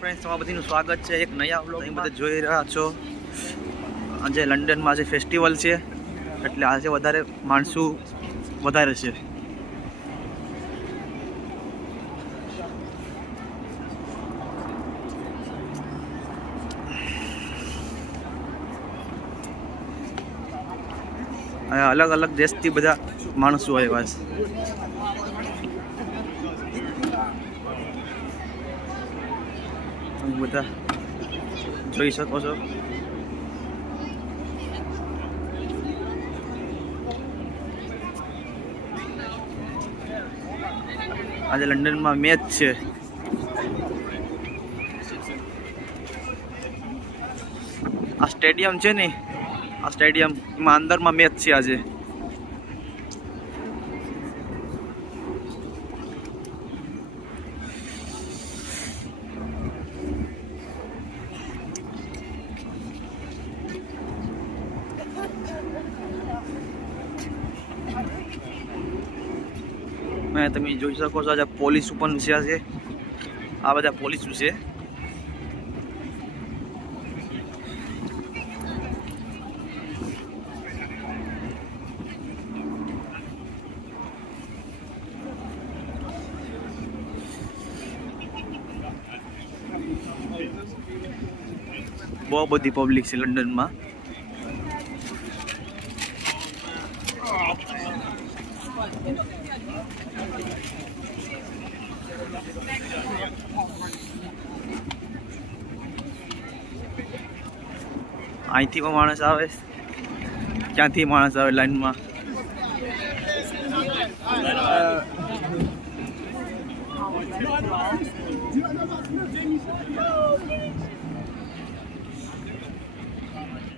ફ્રેન્ડ્સ, તમારા બધીનું સ્વાગત છે એક નયા વ્લોગ. તમે બધા જોઈ રહ્યા છો, આજે લંડનમાં આજે ફેસ્ટિવલ છે એટલે આજે વધારે માણસો વધારે છે. અલગ અલગ દેશથી બધા માણસો આવ્યા છે. તમે બધા જોઈ શકો છો. આજે લંડનમાં મેચ છે. આ સ્ટેડિયમ છે ને, આ સ્ટેડિયમ એમાં અંદરમાં મેચ છે આજે. તમે જોઈ શકો છો આજે પોલીસ પણ છે. આ બધા પોલીસ છે. બહુ બધી પબ્લિક છે લંડનમાં. અહીંથી પણ માણસ આવે, ક્યાંથી માણસ આવે લાઈનમાં.